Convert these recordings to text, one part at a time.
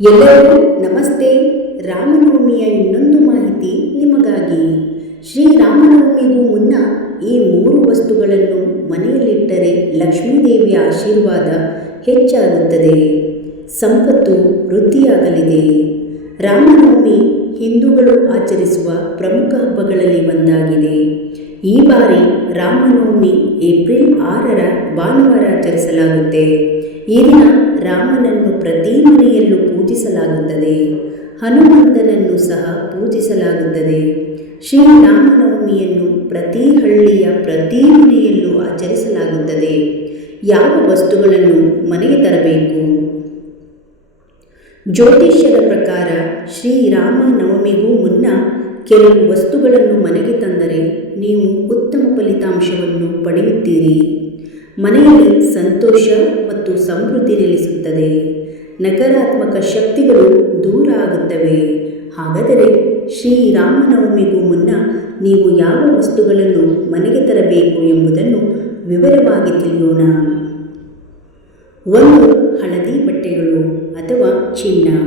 ಎಲ್ಲರಿಗೂ ನಮಸ್ತೆ. ರಾಮನವಮಿಯ ಇನ್ನೊಂದು ಮಾಹಿತಿ ನಿಮಗಾಗಿ. ಶ್ರೀರಾಮನವಮಿಗೂ ಮುನ್ನ ಈ ಮೂರು ವಸ್ತುಗಳನ್ನು ಮನೆಯಲ್ಲಿಟ್ಟರೆ ಲಕ್ಷ್ಮೀದೇವಿಯ ಆಶೀರ್ವಾದ ಹೆಚ್ಚಾಗುತ್ತದೆ. ಸಂಪತ್ತು ವೃದ್ಧಿಯಾಗಲಿದೆ. ರಾಮನವಮಿ ಹಿಂದೂಗಳು ಆಚರಿಸುವ ಪ್ರಮುಖ ಹಬ್ಬಗಳಲ್ಲಿ ಒಂದಾಗಿದೆ. ಈ ಬಾರಿ ರಾಮನವಮಿ ಏಪ್ರಿಲ್ ಆರರ ಭಾನುವಾರ ಆಚರಿಸಲಾಗುತ್ತೆ. ಈ ದಿನ ರಾಮನನ್ನು ಪ್ರತಿ ಮನೆಯಲ್ಲೂ ಪೂಜಿಸಲಾಗುತ್ತದೆ. ಹನುಮಂತನನ್ನು ಸಹ ಪೂಜಿಸಲಾಗುತ್ತದೆ. ಶ್ರೀರಾಮನವಮಿಯನ್ನು ಪ್ರತಿ ಹಳ್ಳಿಯ ಪ್ರತಿ ಮನೆಯಲ್ಲೂ ಆಚರಿಸಲಾಗುತ್ತದೆ. ಯಾವ ವಸ್ತುಗಳನ್ನು ಮನೆಗೆ ತರಬೇಕು? ಜ್ಯೋತಿಷ್ಯದ ಪ್ರಕಾರ ಶ್ರೀರಾಮನವಮಿಗೂ ಮುನ್ನ ಕೆಲವು ವಸ್ತುಗಳನ್ನು ಮನೆಗೆ ತಂದರೆ ನೀವು ಉತ್ತಮ ಫಲಿತಾಂಶವನ್ನು ಪಡೆಯುತ್ತೀರಿ. ಮನೆಯಲ್ಲಿ ಸಂತೋಷ ಮತ್ತು ಸಮೃದ್ಧಿ ನೆಲೆಸುತ್ತದೆ. ನಕಾರಾತ್ಮಕ ಶಕ್ತಿಗಳು ದೂರ ಆಗುತ್ತವೆ. ಹಾಗಾದರೆ ಶ್ರೀರಾಮನವಮಿಗೂ ಮುನ್ನ ನೀವು ಯಾವ ವಸ್ತುಗಳನ್ನು ಮನೆಗೆ ತರಬೇಕು ಎಂಬುದನ್ನು ವಿವರವಾಗಿ ತಿಳಿಯೋಣ. ಒಂದು, ಹಳದಿ ಬಟ್ಟೆಗಳು ಅಥವಾ ಚಿನ್ನ.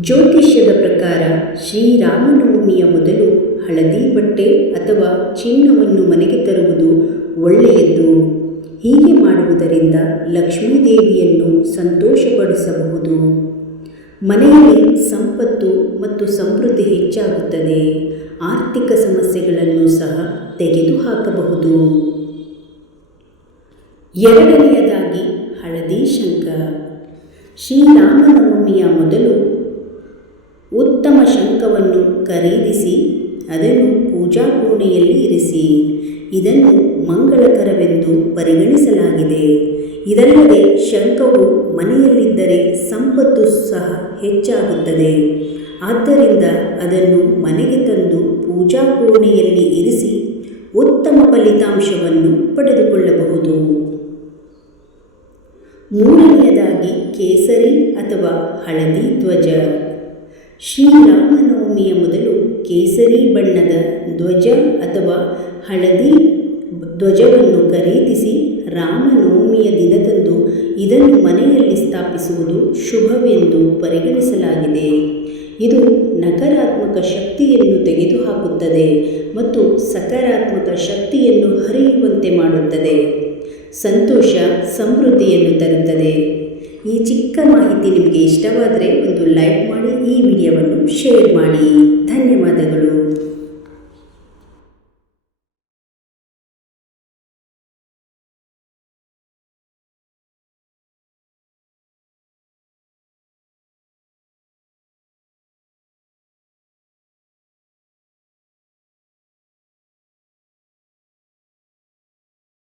ಜ್ಯೋತಿಷ್ಯದ ಪ್ರಕಾರ ಶ್ರೀರಾಮನವಮಿಯ ಮೊದಲು ಹಳದಿ ಬಟ್ಟೆ ಅಥವಾ ಚಿನ್ನವನ್ನು ಮನೆಗೆ ತರುವುದು ಒಳ್ಳೆಯದು. ಹೀಗೆ ಮಾಡುವುದರಿಂದ ಲಕ್ಷ್ಮೀದೇವಿಯನ್ನು ಸಂತೋಷಪಡಿಸಬಹುದು. ಮನೆಯಲ್ಲಿ ಸಂಪತ್ತು ಮತ್ತು ಸಮೃದ್ಧಿ ಹೆಚ್ಚಾಗುತ್ತದೆ. ಆರ್ಥಿಕ ಸಮಸ್ಯೆಗಳನ್ನು ಸಹ ತೆಗೆದುಹಾಕಬಹುದು. ಎರಡನೆಯದಾಗಿ ಹಳದಿ ಶಂಕ ಶ್ರೀರಾಮನವಮಿಯ ಮೊದಲು ಉತ್ತಮ ಶಂಖವನ್ನು ಖರೀದಿಸಿ, ಅದನ್ನು ಪೂಜಾ ಕೋಣೆಯಲ್ಲಿ ಇರಿಸಿ. ಇದನ್ನು ಮಂಗಳಕರವೆಂದು ಪರಿಗಣಿಸಲಾಗಿದೆ. ಇದಲ್ಲದೆ ಶಂಕವು ಮನೆಯಲ್ಲಿದ್ದರೆ ಸಂಪತ್ತು ಸಹ ಹೆಚ್ಚಾಗುತ್ತದೆ. ಆದ್ದರಿಂದ ಅದನ್ನು ಮನೆಗೆ ತಂದು ಪೂಜಾ ಕೋಣೆಯಲ್ಲಿ ಇರಿಸಿ ಉತ್ತಮ ಫಲಿತಾಂಶವನ್ನು ಪಡೆದುಕೊಳ್ಳಬಹುದು. ಮೂರನೆಯದಾಗಿ ಕೇಸರಿ ಅಥವಾ ಹಳದಿ ಧ್ವಜ. ಶ್ರೀರಾಮನವಮಿಯ ಮೊದಲು ಕೇಸರಿ ಬಣ್ಣದ ಧ್ವಜ ಅಥವಾ ಹಳದಿ ಧ್ವಜವನ್ನು ಖರೀದಿಸಿ ರಾಮನವಮಿಯ ದಿನದಂದು ಇದನ್ನು ಮನೆಯಲ್ಲಿ ಸ್ಥಾಪಿಸುವುದು ಶುಭವೆಂದು ಪರಿಗಣಿಸಲಾಗಿದೆ. ಇದು ನಕಾರಾತ್ಮಕ ಶಕ್ತಿಯನ್ನು ತೆಗೆದುಹಾಕುತ್ತದೆ ಮತ್ತು ಸಕಾರಾತ್ಮಕ ಶಕ್ತಿಯನ್ನು ಹರಿಯುವಂತೆ ಮಾಡುತ್ತದೆ. ಸಂತೋಷ, ಸಮೃದ್ಧಿಯನ್ನು ತರುತ್ತದೆ. ಈ ಚಿಕ್ಕ ಮಾಹಿತಿ ನಿಮಗೆ ಇಷ್ಟವಾದರೆ ಒಂದು ಲೈಕ್ ಮಾಡಿ ಈ ವಿಡಿಯೋವನ್ನು ಶೇರ್ ಮಾಡಿ. ಧನ್ಯವಾದಗಳು.